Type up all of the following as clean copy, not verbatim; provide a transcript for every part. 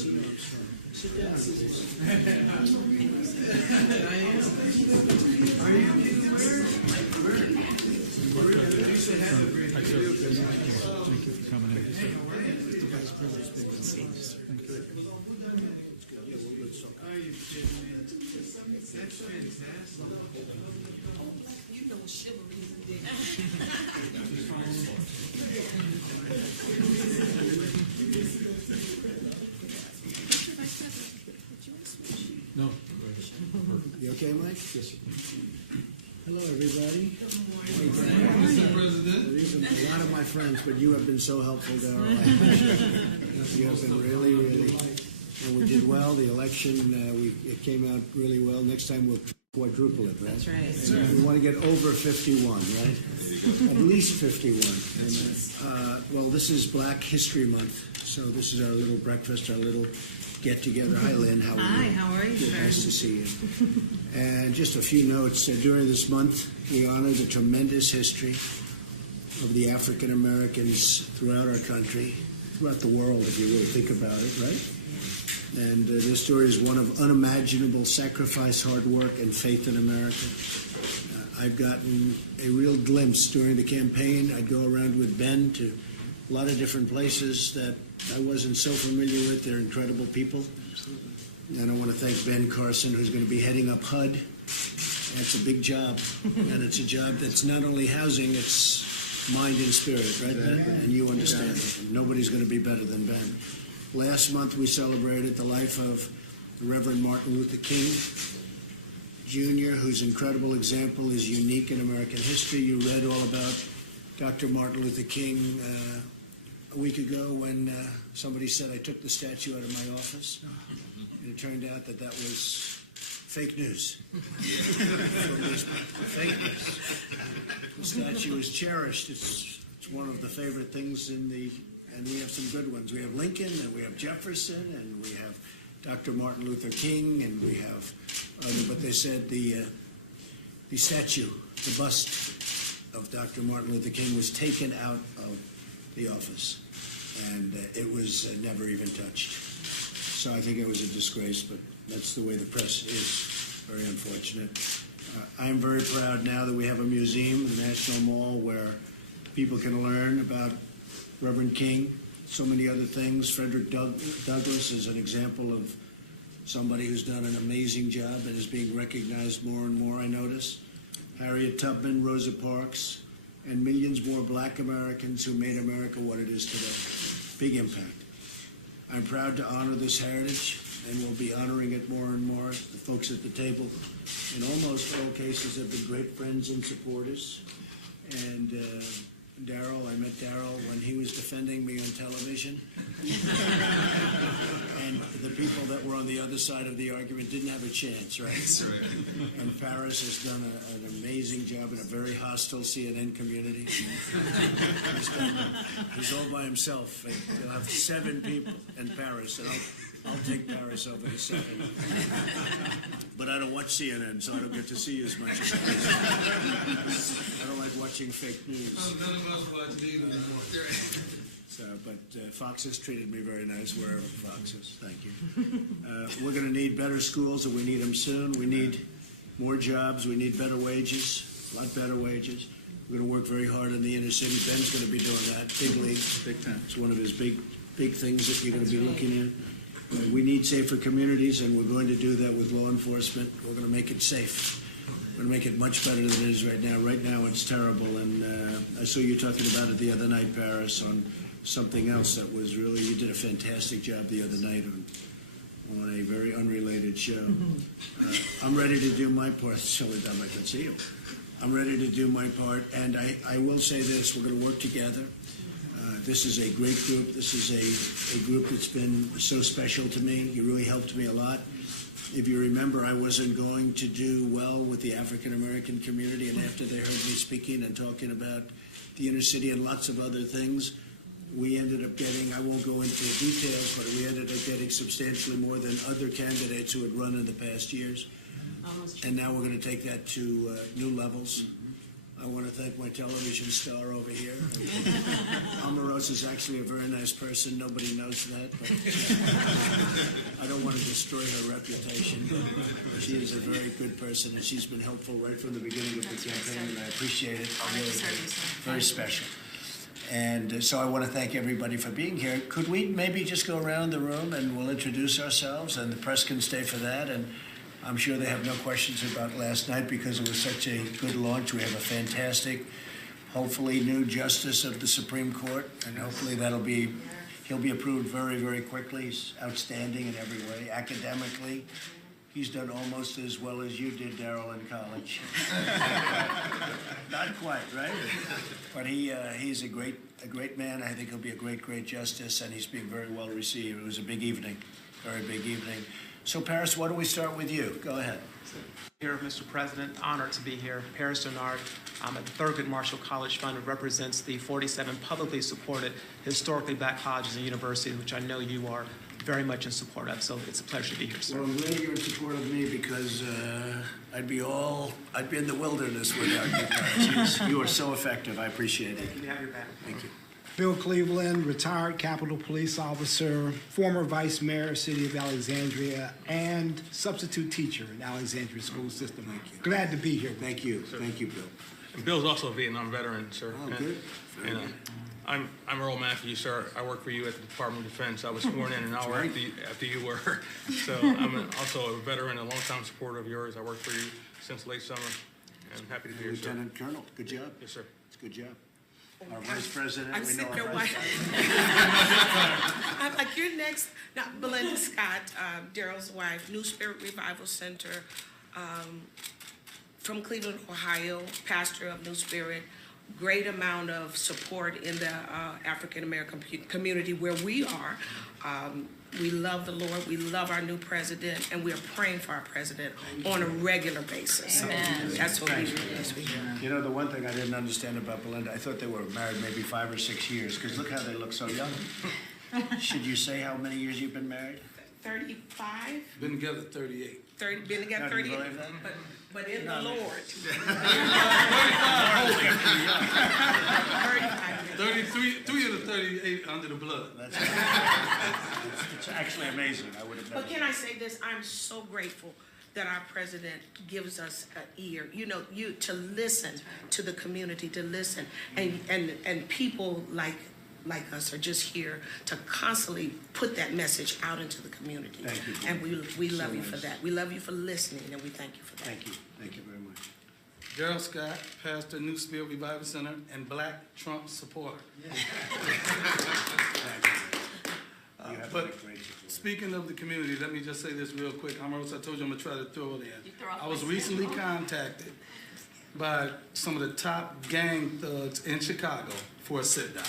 Sit down. Thank you for coming in. That's fantastic. You know chivalry is big. No. You okay, Mike? Yes, sir. Hello, everybody. Mr. President. These are a lot of my friends, but you have been so helpful, Darrell. I appreciate it. You have been really, and we did well. The election, it came out really well. Next time we'll quadruple it, right? That's right. We want to get over 51, right? At least 51. And, well, this is Black History Month, so this is our little breakfast, our little get-together. Hi, Lynn. How are you? Hi, how are you, Good, sir? nice to see you. And just a few notes. During this month, we honor the tremendous history of the African Americans throughout our country, throughout the world, if you really think about it, right? And this story is one of unimaginable sacrifice, hard work, and faith in America. I've gotten a real glimpse during the campaign. I'd go around with Ben to a lot of different places that I wasn't so familiar with. They're incredible people. And I want to thank Ben Carson, who's going to be heading up HUD. That's a big job. And it's a job that's not only housing, it's mind and spirit, right, Ben? And you understand it. Nobody's going to be better than Ben. Last month, we celebrated the life of the Reverend Martin Luther King, Jr., whose incredible example is unique in American history. You read all about Dr. Martin Luther King a week ago when somebody said I took the statue out of my office. And it turned out that that was fake news. Fake news. The statue is cherished. It's one of the favorite things and we have some good ones. We have Lincoln, and we have Jefferson, and we have Dr. Martin Luther King, and we have but they said the statue, the bust of Dr. Martin Luther King was taken out of the office, and it was never even touched. So I think it was a disgrace, but that's the way the press is. Very unfortunate. I'm very proud now that we have a museum, the National Mall, where people can learn about Reverend King, so many other things. Frederick Douglass is an example of somebody who's done an amazing job and is being recognized more and more, I notice. Harriet Tubman, Rosa Parks, and millions more Black Americans who made America what it is today. Big impact. I'm proud to honor this heritage, and we'll be honoring it more and more. The folks at the table, in almost all cases, have been great friends and supporters. And Darrell, I met Darrell when he was defending me on television. And the people that were on the other side of the argument didn't have a chance, right? That's right. And Paris has done an amazing job in a very hostile CNN community. He's all by himself. He'll have 7 people in Paris, and I'll take Paris over the 7. But I don't watch CNN, so I don't get to see as much as I don't like watching fake news. None of us watch either. So, but Fox has treated me very nice wherever Fox is. Thank you. We're going to need better schools, and we need them soon. We need more jobs. We need better wages, a lot better wages. We're going to work very hard in the inner city. Ben's going to be doing that. Big leagues, big time. It's one of his big things that you're going to be looking at. We need safer communities, and we're going to do that with law enforcement. We're going to make it safe. We're going to make it much better than it is right now. Right now, it's terrible, and I saw you talking about it the other night, Paris, on something else that was really, you did a fantastic job the other night on a very unrelated show. I'm ready to do my part. So I can see you. I'm ready to do my part, and I will say this, we're going to work together. This is a great group. This is a group that's been so special to me. You really helped me a lot. If you remember, I wasn't going to do well with the African American community, and after they heard me speaking and talking about the inner city and lots of other things, we ended up getting, I won't go into details, but we ended up getting substantially more than other candidates who had run in the past years. And now we're going to take that to new levels. I want to thank my television star over here. Omarosa is actually a very nice person. Nobody knows that, but I don't want to destroy her reputation. But she is a very good person, and she's been helpful right from the beginning of the campaign, and I appreciate it. Really, very special. And so I want to thank everybody for being here. Could we maybe just go around the room and we'll introduce ourselves, and the press can stay for that. And I'm sure they have no questions about last night because it was such a good launch. We have a fantastic, hopefully, new justice of the Supreme Court, and hopefully he'll be approved very, very quickly. He's outstanding in every way. Academically, he's done almost as well as you did, Darrell, in college. Not quite, right? But he's a great man. I think he'll be a great justice, and he's being very well received. It was a big evening, very big evening. So, Paris, why don't we start with you? Go ahead. Here, Mr. President, honored to be here. Paris Denard, I'm at the Thurgood Marshall College Fund, who represents the 47 publicly supported historically black colleges and universities, which I know you are very much in support of. So it's a pleasure to be here, sir. Well, I'm glad you're in support of me because I'd be in the wilderness without you guys. You are so effective. I appreciate it. You have your back. Thank you. Bill Cleveland, retired Capitol Police officer, former vice mayor, City of Alexandria, and substitute teacher in Alexandria school system. Thank you. Glad to be here. Thank you. Thank you, Bill. And Bill's also a Vietnam veteran, sir. Oh, good. And, I'm Earl Matthews, sir. I work for you at the Department of Defense. I was sworn in an hour after you were. So I'm also a veteran, a longtime supporter of yours. I worked for you since late summer, and I'm happy to be here, sir. Lieutenant Colonel, good job. Yes, sir. It's a good job. Our vice president, I'm we know sitting our there vice watching. president. I'm like, you're next. Now, Belinda Scott, Darrell's wife, New Spirit Revival Center, from Cleveland, Ohio, pastor of New Spirit. Great amount of support in the African-American community where we are. We love the Lord, we love our new president, and we are praying for our president on a regular basis. So that's what we do. You know, the one thing I didn't understand about Belinda, I thought they were married maybe 5 or 6 years, because look how they look so young. Should you say how many years you've been married? 35? Been together 38. 30, been together Now, do you 38, believe that? but in the Lord. 33, 3 of the 38 under the blood. That's it's actually amazing. I would have never. But can I say this? I'm so grateful that our president gives us an ear, to listen to the community, to listen, and people like us are just here to constantly put that message out into the community. Thank you. And we love So you for nice. that. We love you for listening, and we thank you for that. Thank you. Thank you very much. Darrell Scott, pastor, New Spirit Revival Center, and Black Trump supporter. You have But been great support. speaking of the community, let me just say this real quick. Omarosa, I told you I'm gonna try to throw it in. I was recently contacted by some of the top gang thugs in Chicago for a sit-down.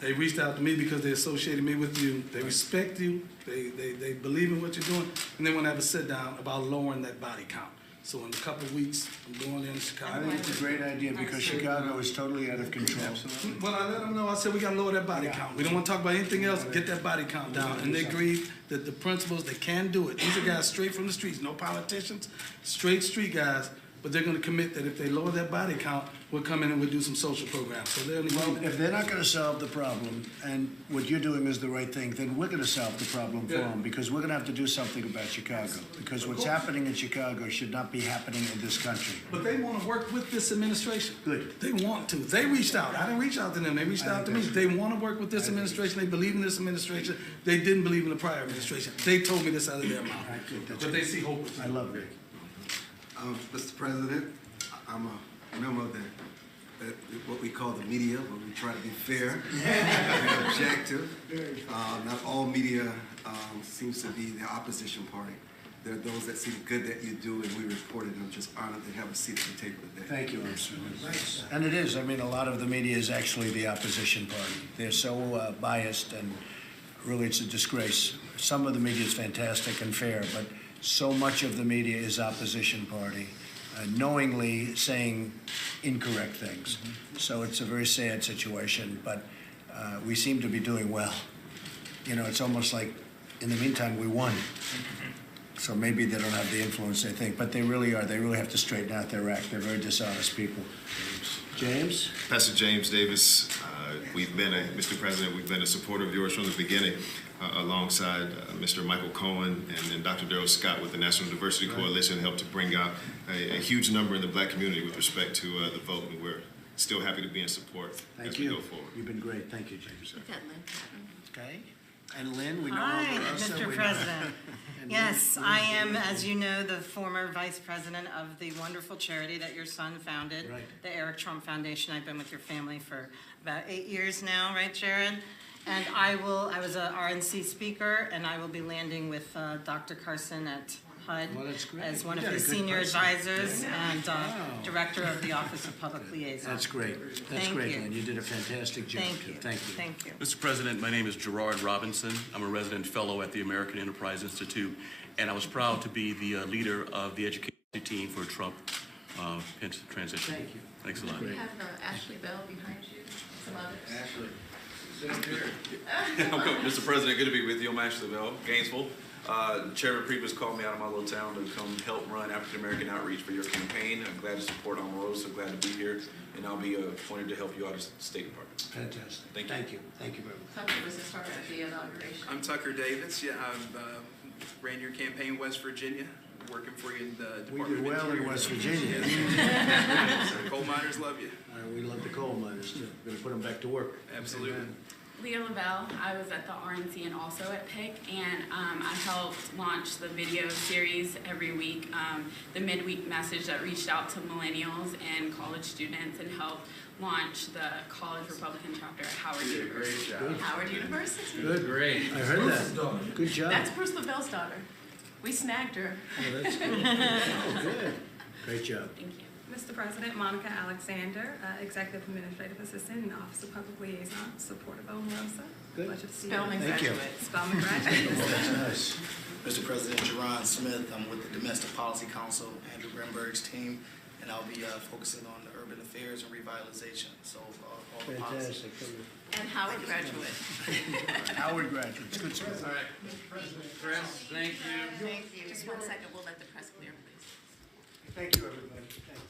They reached out to me because they associated me with you. They respect you. They believe in what you're doing, and they want to have a sit-down about lowering that body count. So in a couple of weeks, I'm going in I Chicago. think it's a great idea because Chicago is totally out of control. Well, I let them know, I said, we gotta lower that body count. We don't wanna talk about anything else, get that body count down. And they agreed that the principals, they can do it. These are guys straight from the streets, no politicians, straight street guys. But they're gonna commit that if they lower that body count, we'll come in and we'll do some social programs. So they're in Well, agreement. if they're not going to solve the problem, and what you're doing is the right thing, then we're going to solve the problem for Yeah. them, because we're going to have to do something about Chicago. Because what's happening in Chicago should not be happening in this country. But they wanna work with this administration. Good. They want to. They reached out. I didn't reach out to them. They reached out to me. They wanna work with this administration. They believe in this administration. They didn't believe in the prior administration. They told me this out of their mouth. But they see hope. I love it. Mr. President, I'm a member of what we call the media, where we try to be fair and objective. Not all media seems to be the opposition party. There are those that see the good that you do, and we report it. I'm just honored to have a seat at the table today. Thank you, Mr. And it is. I mean, a lot of the media is actually the opposition party. They're so biased, and really it's a disgrace. Some of the media is fantastic and fair, but so much of the media is opposition party, knowingly saying incorrect things. So it's a very sad situation, but we seem to be doing well. You know, it's almost like, in the meantime, we won. So maybe they don't have the influence they think, but they really are. They really have to straighten out their act. They're very dishonest people. James? Pastor James Davis, Mr. President, we've been a supporter of yours from the beginning, alongside Mr. Michael Cohen and Dr. Darrell Scott with the National Diversity Coalition, helped to bring out a huge number in the black community with respect to the vote, and we're still happy to be in support as we go forward. You've been great. Thank you, James. We've got Lynn Patton. Okay. And Lynn, we know Hi, Omarosa, Mr. we know- President. And Yes, Lynn- I am, as you know, the former vice president of the wonderful charity that your son founded, Right. the Eric Trump Foundation. I've been with your family for about 8 years now, right, Jared? And I was a RNC speaker, and I will be landing with Dr. Carson at HUD Well, that's great. as one You of got a his good senior person. advisors and Wow. director of the Office of Public Liaison. That's great. That's Thank great, you. Lynn. You did a fantastic job. Thank too. you. Thank you. Thank you. Mr. President, my name is Gerard Robinson. I'm a resident fellow at the American Enterprise Institute, and I was proud to be the leader of the education team for Trump Pence transition. Thank you. Thanks a lot. We have Ashley Bell behind you, some others. Ashley. Mr. President, good to be with you. I'm Ashley Bell, Gainesville. Chairman Priebus called me out of my little town to come help run African American outreach for your campaign. I'm glad to support Omarosa, glad to be here, and I'll be appointed to help you out as State Department. Fantastic. Thank you. Thank you. Thank you very much. Tucker was the start of the inauguration. I'm Tucker Davis. Yeah, I've ran your campaign in West Virginia, working for you in the We Department did well of Interior. in West Virginia. Coal miners love you. We love the coal miners too. We're going to put them back to work. Absolutely. Amen. Leah Lavelle. I was at the RNC and also at PIC, and I helped launch the video series every week, the midweek message that reached out to millennials and college students and helped launch the College Republican chapter at Howard University. Howard University. Good. Great. I heard that. Good job. That's Bruce Lavelle's daughter. We snagged her. Oh, that's good. Oh, good. Great job. Thank you. Mr. President, Monica Alexander, Executive Administrative Assistant in the Office of Public Liaison, support of Omarosa. Good. Pleasure to see you. Spelman Thank you. graduate. Spelman graduate. That's nice. Mr. President, Jerron Smith. I'm with the Domestic Policy Council, Andrew Grimberg's team, and I'll be focusing on the urban affairs and revitalization. So all the policies. Fantastic. And Howard graduate. Howard graduates. Good stuff. All right, Mr. President, Chris, thank you. Thank you. Just 1 second, we'll let the press clear, please. Thank you, everybody. Thanks.